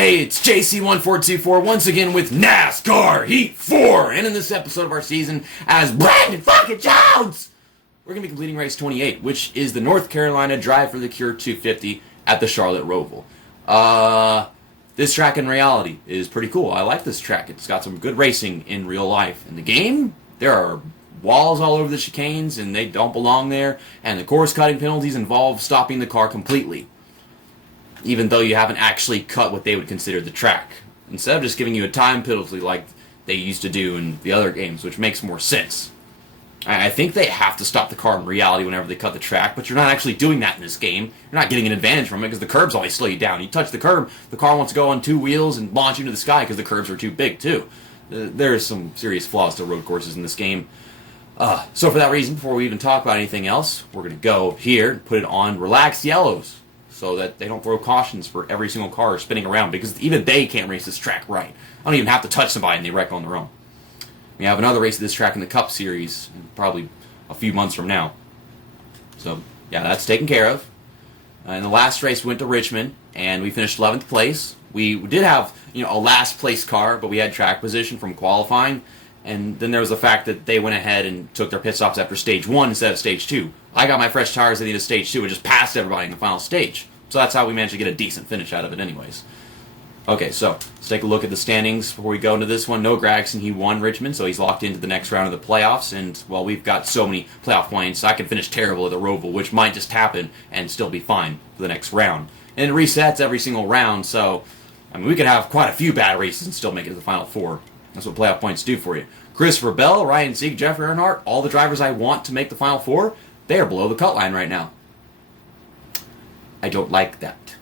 Hey, it's JC1424 once again with NASCAR Heat 4, and in this episode of our season as Brandon fucking Jones, we're going to be completing race 28, which is the North Carolina Drive for the Cure 250 at the Charlotte Roval. This track in reality is pretty cool. I like this track. It's got some good racing in real life. In the game, there are walls all over the chicanes, and they don't belong there, and the course cutting penalties involve stopping the car completely, even though you haven't actually cut what they would consider the track, instead of just giving you a time penalty like they used to do in the other games, which makes more sense. I think they have to stop the car in reality whenever they cut the track, but you're not actually doing that in this game. You're not getting an advantage from it because the curbs always slow you down. You touch the curb, the car wants to go on two wheels and launch into the sky because the curbs are too big too. There's some serious flaws to road courses in this game. So for that reason, before we even talk about anything else, we're going to go here and put it on relaxed yellows, so that they don't throw cautions for every single car spinning around, because even they can't race this track right. I don't even have to touch somebody and they wreck on their own. We have another race of this track in the Cup Series, probably a few months from now. So, yeah, that's taken care of. In the last race, we went to Richmond, and we finished 11th place. We did have, a last place car, but we had track position from qualifying. And then there was the fact that they went ahead and took their pit stops after stage 1 instead of stage 2. I got my fresh tires at the end of stage 2 and just passed everybody in the final stage. So that's how we managed to get a decent finish out of it anyways. Okay, so let's take a look at the standings before we go into this one. Noah Gragson, he won Richmond, so he's locked into the next round of the playoffs. And, well, we've got so many playoff points, I can finish terrible at the Roval, which might just happen and still be fine for the next round. And it resets every single round, so we could have quite a few bad races and still make it to the final 4. That's what playoff points do for you. Christopher Bell, Ryan Sieg, Jeffrey Earnhardt, all the drivers I want to make the final 4, they are below the cut line right now. I don't like that.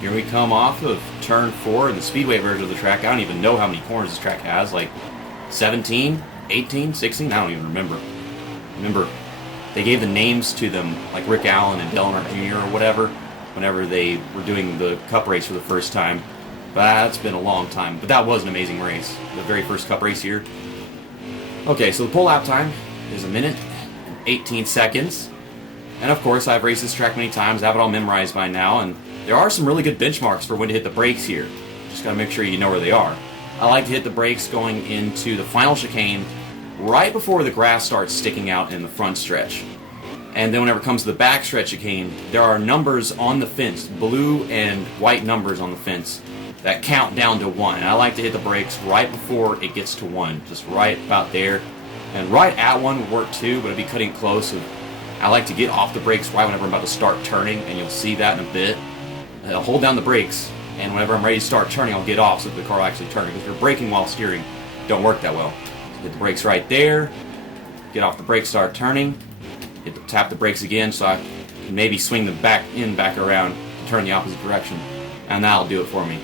Here we come off of turn 4 in the speedway version of the track. I don't even know how many corners this track has, like 17, 18, 16, I don't even remember. Remember, they gave the names to them, like Rick Allen and Dale Earnhardt Jr. or whatever, whenever they were doing the Cup race for the first time. But that's been a long time. But that was an amazing race, the very first Cup race here. Okay, so the pole lap time is 1 minute and 18 seconds. And of course, I've raced this track many times, I have it all memorized by now, and there are some really good benchmarks for when to hit the brakes here. Just gotta make sure you know where they are. I like to hit the brakes going into the final chicane right before the grass starts sticking out in the front stretch. And then whenever it comes to the back stretch chicane, there are numbers on the fence, blue and white numbers on the fence, that count down to 1. And I like to hit the brakes right before it gets to 1, just right about there. And right at 1 would work too, but it'd be cutting close. I like to get off the brakes right whenever I'm about to start turning, and you'll see that in a bit. I'll hold down the brakes, and whenever I'm ready to start turning, I'll get off so that the car will actually turn. Because if you're braking while steering, don't work that well. So hit the brakes right there, get off the brakes, start turning, tap the brakes again so I can maybe swing them back around to turn the opposite direction, and that'll do it for me.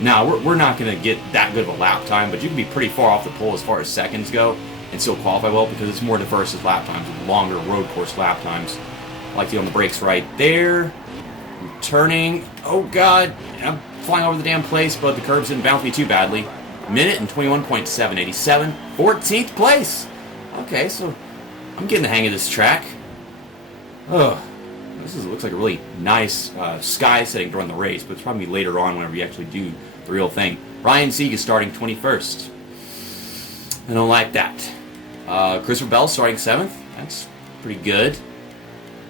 Now, we're not going to get that good of a lap time, but you can be pretty far off the pole as far as seconds go and still qualify well, because it's more diverse as lap times with longer road course lap times. I like to get on the brakes right there. I'm turning. Oh, God. I'm flying over the damn place, but the curbs didn't bounce me too badly. Minute and 21.787. 14th place. Okay, so I'm getting the hang of this track. Oh, looks like a really nice sky setting during the race, but it's probably later on whenever you actually do the real thing. Ryan Sieg is starting 21st. I don't like that. Christopher Bell starting 7th. That's pretty good.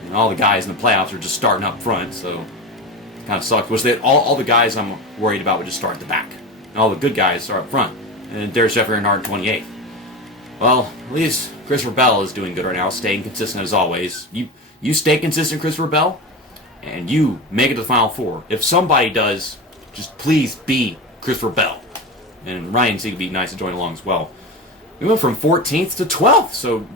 And all the guys in the playoffs are just starting up front, so it kind of sucks. Which all the guys I'm worried about would just start at the back. And all the good guys are up front. And there's Jeffrey Earnhardt 28th. Well, at least Christopher Bell is doing good right now, staying consistent as always. You stay consistent, Christopher Bell, and you make it to the final 4. If somebody does, just please be Christopher Bell. And Ryan Sieg would be nice to join along as well. We went from 14th to 12th, so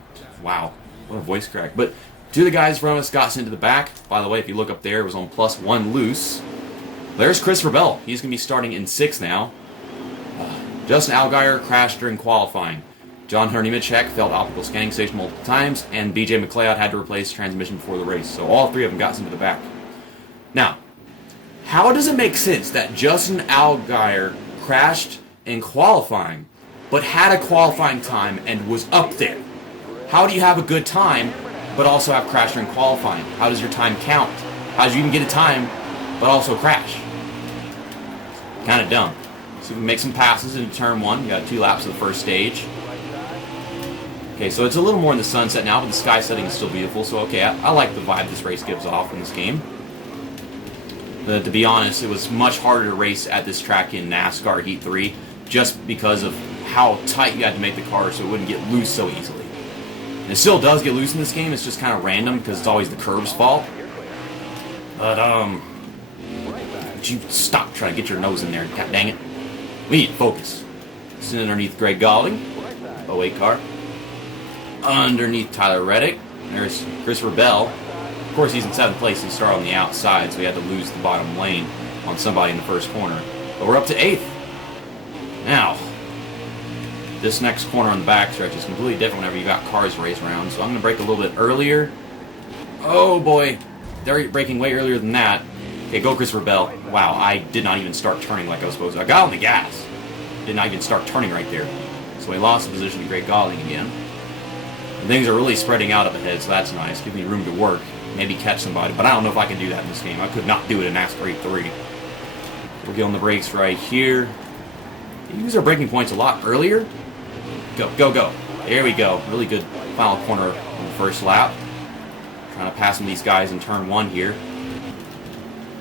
wow, what a voice crack. But two of the guys from us got sent to the back. By the way, if you look up there, it was on +1 loose. There's Christopher Bell. He's going to be starting in 6th now. Justin Allgaier crashed during qualifying. John Hunter Nemechek failed optical scanning station multiple times, and BJ McLeod had to replace transmission before the race. So all 3 of them got sent to the back. Now, how does it make sense that Justin Allgaier crashed in qualifying, but had a qualifying time and was up there? How do you have a good time, but also have crashed during qualifying? How does your time count? How do you even get a time, but also crash? Kind of dumb. So we can make some passes into turn 1. We got 2 laps of the first stage. Okay, so it's a little more in the sunset now, but the sky setting is still beautiful. So, okay, I like the vibe this race gives off in this game. But to be honest, it was much harder to race at this track in NASCAR Heat 3 just because of how tight you had to make the car so it wouldn't get loose so easily. And it still does get loose in this game. It's just kind of random because it's always the curb's fault. But, would you stop trying to get your nose in there? God dang it. We need to focus. Sitting underneath Greg Gaulding. 08 car. Underneath Tyler Reddick. There's Chris Roval. Of course, he's in 7th place. He started on the outside, so he had to lose the bottom lane on somebody in the first corner. But we're up to 8th. Now, this next corner on the backstretch is completely different whenever you got cars to race around, so I'm going to brake a little bit earlier. Oh boy, they're braking way earlier than that. Okay, go Chris Roval. Wow, I did not even start turning like I was supposed to. I got on the gas. Did not even start turning right there. So we lost the position to Greg Gaulding again. And things are really spreading out up ahead, so that's nice. Give me room to work. Maybe catch somebody, but I don't know if I can do that in this game. I could not do it in NASCAR Heat 3. We'll get on the brakes right here. We use our braking points a lot earlier. Go, go, go. There we go. Really good final corner on the first lap. Trying to pass some of these guys in turn 1 here.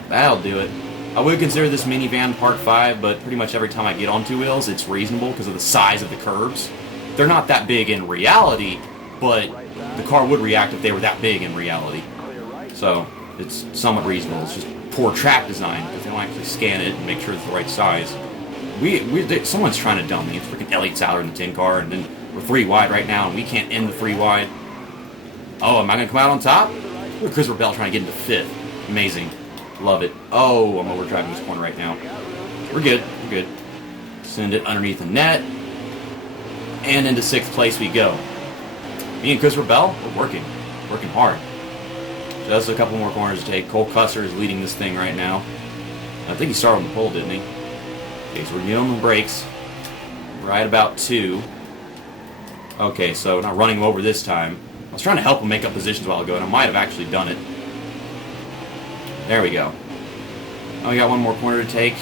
That'll do it. I would consider this minivan Part 5, but pretty much every time I get on 2 wheels, it's reasonable because of the size of the curbs. They're not that big in reality, but the car would react if they were that big in reality. So, it's somewhat reasonable. It's just poor track design, because they don't actually scan it and make sure it's the right size. Someone's trying to dump me. It's freaking Elliott Sadler in the 10 car, and then we're 3 wide right now, and we can't end the 3 wide. Oh, am I going to come out on top? Look at Chris Roval trying to get into 5th. Amazing. Love it. Oh, I'm overdriving this corner right now. We're good. We're good. Send it underneath the net. And into 6th place we go. Me and Chris Roval, we're working. Working hard. Just a couple more corners to take. Cole Custer is leading this thing right now. I think he started on the pole, didn't he? Okay, so we're getting on the brakes. Right about 2. Okay, so not running him over this time. I was trying to help him make up positions a while ago, and I might have actually done it. There we go. Now we got one more corner to take.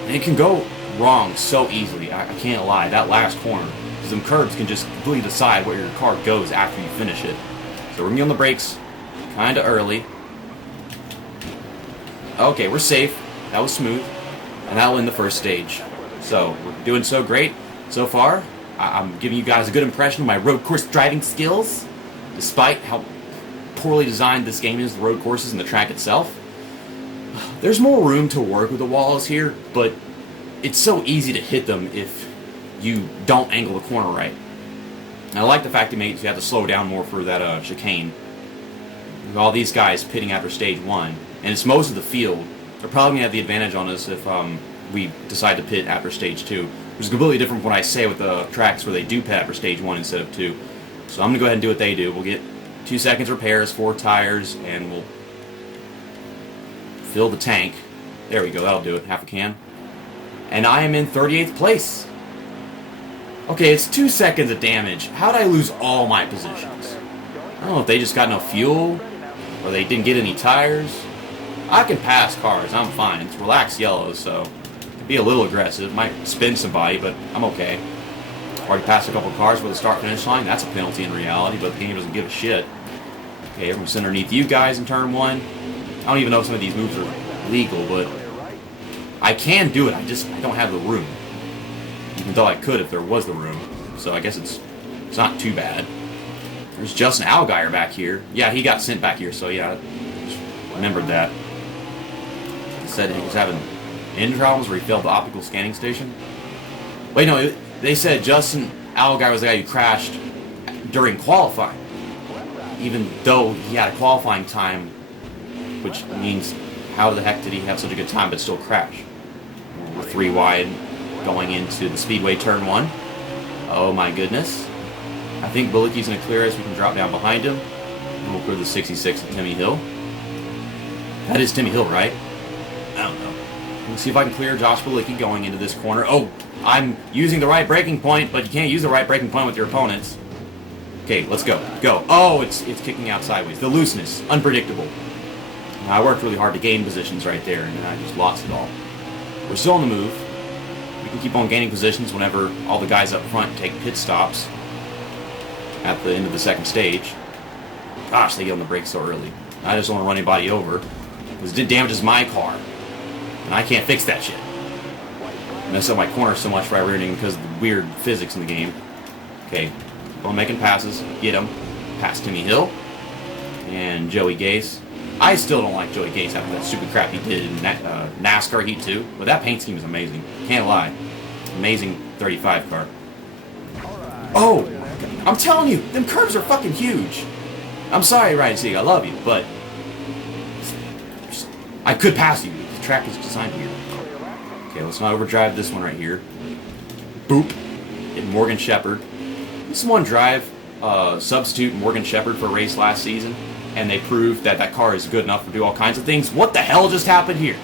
And it can go wrong so easily. I can't lie. That last corner. Because them curbs can just completely decide where your car goes after you finish it. So we're going to get on the brakes kind of early. Okay, we're safe. That was smooth. And that'll end the first stage. So, we're doing so great so far. I'm giving you guys a good impression of my road course driving skills. Despite how poorly designed this game is, the road courses and the track itself. There's more room to work with the walls here, but it's so easy to hit them if you don't angle the corner right. And I like the fact it makes you have to slow down more for that chicane. With all these guys pitting after stage 1, and it's most of the field. They're probably going to have the advantage on us if we decide to pit after stage 2. Which is completely different from what I say with the tracks where they do pit after stage 1 instead of 2. So I'm going to go ahead and do what they do. We'll get 2 seconds repairs, 4 tires, and we'll fill the tank. There we go, that'll do it, half a can. And I am in 38th place. Okay, it's 2 seconds of damage. How did I lose all my positions? I don't know if they just got no fuel, or they didn't get any tires. I can pass cars, I'm fine. It's relaxed yellow, so be a little aggressive. Might spin somebody, but I'm okay. Already passed a couple cars with a start-finish line. That's a penalty in reality, but the game doesn't give a shit. Okay, everyone's underneath you guys in turn 1. I don't even know if some of these moves are legal, but I can do it. I don't have the room. Even though I could if there was the room. So I guess it's not too bad. There's Justin Allgaier back here. Yeah, he got sent back here, so yeah, I just remembered that. He said he was having engine problems where he failed the optical scanning station. Wait, no, they said Justin Allgaier was the guy who crashed during qualifying. Even though he had a qualifying time, which means how the heck did he have such a good time but still crash? We're 3 wide going into the Speedway turn 1. Oh my goodness. I think Bullicky's going to clear us. We can drop down behind him. And we'll clear the 66 of Timmy Hill. That is Timmy Hill, right? I don't know. Let's see if I can clear Josh Bullicky going into this corner. Oh, I'm using the right braking point, but you can't use the right braking point with your opponents. Okay, let's go. Go. Oh, it's kicking out sideways. The looseness. Unpredictable. I worked really hard to gain positions right there, and I just lost it all. We're still on the move. We can keep on gaining positions whenever all the guys up front take pit stops at the end of the second stage. Gosh, they get on the brakes so early. I just don't want to run anybody over, because it damages my car, and I can't fix that shit. Mess up my corner so much by rear-ending because of the weird physics in the game. Okay, well, making passes. Get him. Pass Timmy Hill and Joey Gase. I still don't like Joey Gase after that stupid crap he did in NASCAR Heat 2, but that paint scheme is amazing. Can't lie. Amazing 35 car. Oh, I'm telling you, them curves are fucking huge. I'm sorry, Ryan Sieg, I love you, but I could pass you. The track is designed here. Okay, let's not overdrive this one right here. Boop. Hit Morgan Shepherd. This one drive substitute Morgan Shepherd for a race last season, and they proved that that car is good enough to do all kinds of things. What the hell just happened here?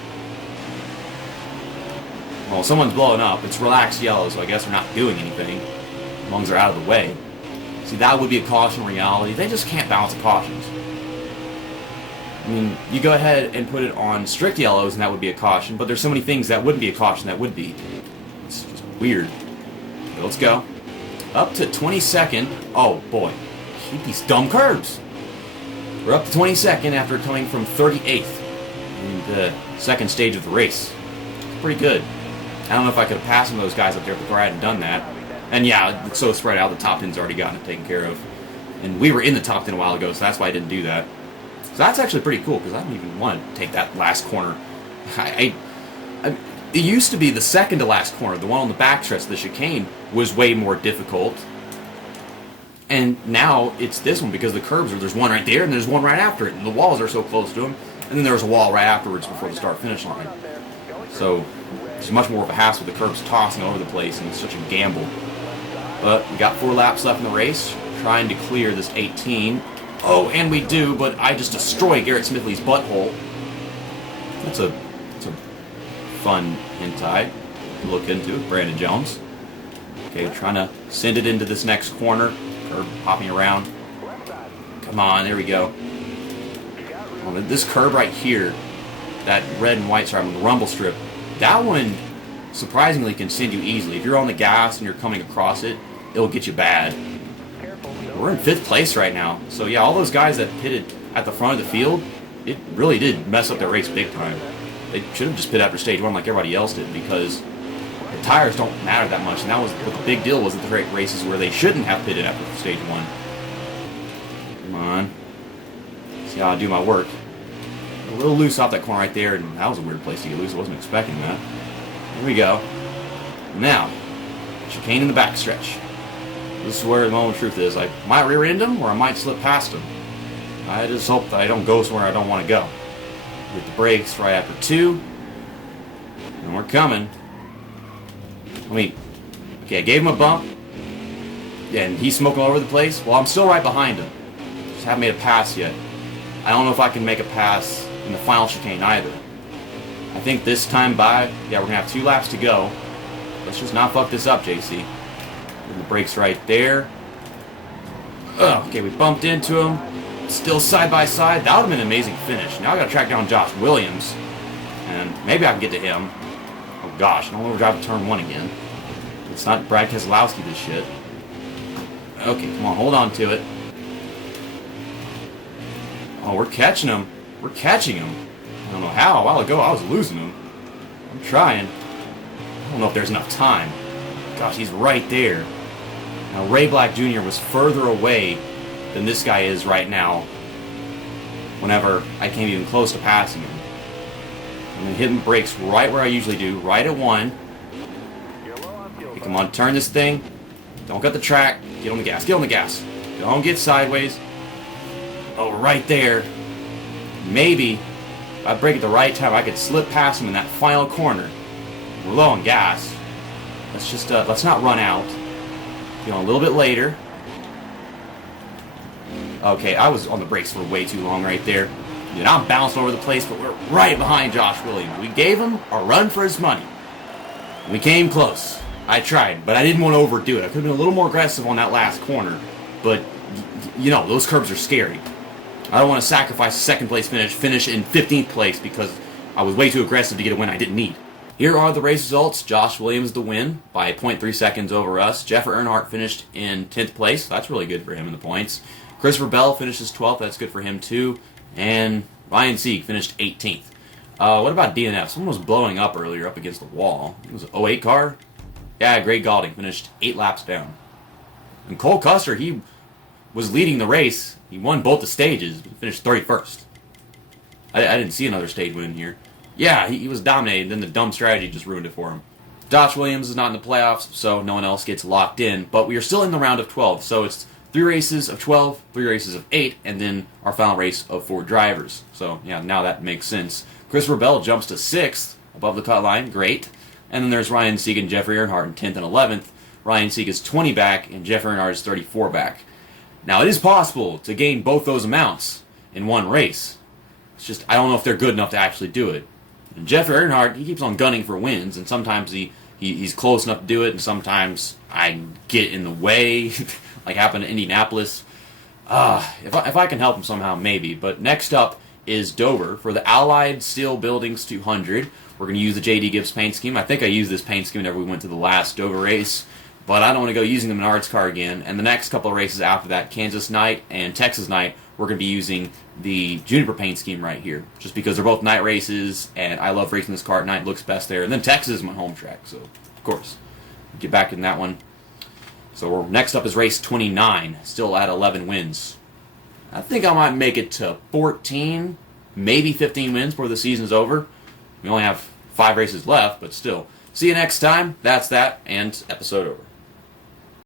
Well, someone's blowing up. It's relaxed yellow, so I guess they're not doing anything as long as they're out of the way. See, that would be a caution in reality. They just can't balance the cautions. I mean, you go ahead and put it on strict yellows, and that would be a caution, but there's so many things that wouldn't be a caution that would be. It's just weird. Okay, let's go. Up to 22nd. Oh, boy. Keep these dumb curves. We're up to 22nd after coming from 38th in the second stage of the race. It's pretty good. I don't know if I could have passed some of those guys up there before I hadn't done that. And yeah, it's so spread out, the top 10's already gotten it taken care of. And we were in the top 10 a while ago, so that's why I didn't do that. So that's actually pretty cool, because I don't even want to take that last corner. It used to be the second to last corner, the one on the backstretch, the chicane, was way more difficult. And now it's this one, because the curbs there's one right there, and there's one right after it, and the walls are so close to them. And then there's a wall right afterwards before the start-finish line. So it's much more of a hassle with the curbs tossing all over the place, and it's such a gamble. But we got 4 laps left in the race, trying to clear this 18. Oh, and we do, but I just destroy Garrett Smithley's butthole. That's a fun hentai to look into, Brandon Jones. Okay, trying to send it into this next corner, or hopping around. Come on, there we go. Well, this curb right here, that red and white stripe on the rumble strip, that one surprisingly can send you easily. If you're on the gas and you're coming across it, it'll get you bad. We're in 5th place right now. So yeah, all those guys that pitted at the front of the field, it really did mess up their race big time. They should have just pitted after stage 1 like everybody else did, because the tires don't matter that much. And that was what the big deal was at the races where they shouldn't have pitted after stage 1. Come on. See how I do my work. A little loose off that corner right there, and that was a weird place to get loose. I wasn't expecting that. Here we go. Now, chicane in the backstretch. This is where the moment of truth is. I might rear-end him, or I might slip past him. I just hope that I don't go somewhere I don't want to go. Hit the brakes right after 2. And we're coming. Okay, I gave him a bump. And he's smoking all over the place. Well, I'm still right behind him. Just haven't made a pass yet. I don't know if I can make a pass in the final chicane either. I think this time by, yeah, we're going to have 2 laps to go. Let's just not fuck this up, JC. The brakes right there. Okay, we bumped into him. Still side by side. That would have been an amazing finish. Now I got to track down Josh Williams, and maybe I can get to him. Oh gosh, I don't want to drive to turn 1 again. It's not Brad Keselowski this shit. Okay, come on, hold on to it. Oh, we're catching him. We're catching him. I don't know how. A while ago I was losing him. I'm trying. I don't know if there's enough time. Gosh, he's right there. Now, Ray Black Jr. was further away than this guy is right now whenever I came even close to passing him. I'm going to hit the brakes right where I usually do, right at 1. Okay, come on, turn this thing. Don't cut the track. Get on the gas. Get on the gas. Don't get sideways. Oh, right there. Maybe if I brake at the right time, I could slip past him in that final corner. We're low on gas. Let's not run out. Get on a little bit later. Okay, I was on the brakes for way too long right there. Dude, I'm bouncing over the place, but we're right behind Josh Williams. We gave him a run for his money. We came close. I tried, but I didn't want to overdo it. I could have been a little more aggressive on that last corner, but, you know, those curbs are scary. I don't want to sacrifice a second place finish in 15th place because I was way too aggressive to get a win I didn't need. Here are the race results. Josh Williams the win by 0.3 seconds over us. Jeffrey Earnhardt finished in 10th place. That's really good for him in the points. Christopher Bell finishes 12th. That's good for him too. And Ryan Sieg finished 18th. What about DNF? Someone was blowing up earlier up against the wall. It was an 08 car. Yeah, Greg Galding finished 8 laps down. And Cole Custer, he was leading the race. He won both the stages, but finished 31st. I didn't see another stage win here. Yeah, he was dominating, then the dumb strategy just ruined it for him. Josh Williams is not in the playoffs, so no one else gets locked in, but we are still in the round of 12, so it's 3 races of 12, 3 races of 8, and then our final race of 4 drivers. So, yeah, now that makes sense. Christopher Bell jumps to 6th, above the cut line, great. And then there's Ryan Sieg and Jeffrey Earnhardt in 10th and 11th. Ryan Sieg is 20 back, and Jeffrey Earnhardt is 34 back. Now, it is possible to gain both those amounts in one race. It's just, I don't know if they're good enough to actually do it. And Jeffrey Earnhardt, he keeps on gunning for wins, and sometimes he's close enough to do it, and sometimes I get in the way, like happened in Indianapolis. If I can help him somehow, maybe. But next up is Dover for the Allied Steel Buildings 200. We're going to use the J.D. Gibbs paint scheme. I think I used this paint scheme whenever we went to the last Dover race, but I don't want to go using the Menards car again. And the next couple of races after that, Kansas Night and Texas Night, we're going to be using the Juniper paint scheme right here, just because they're both night races, and I love racing this car at night. It looks best there. And then Texas is my home track, so of course, get back in that one. So next up is race 29, still at 11 wins. I think I might make it to 14, maybe 15 wins before the season's over. We only have 5 races left, but still. See you next time. That's that, and episode over.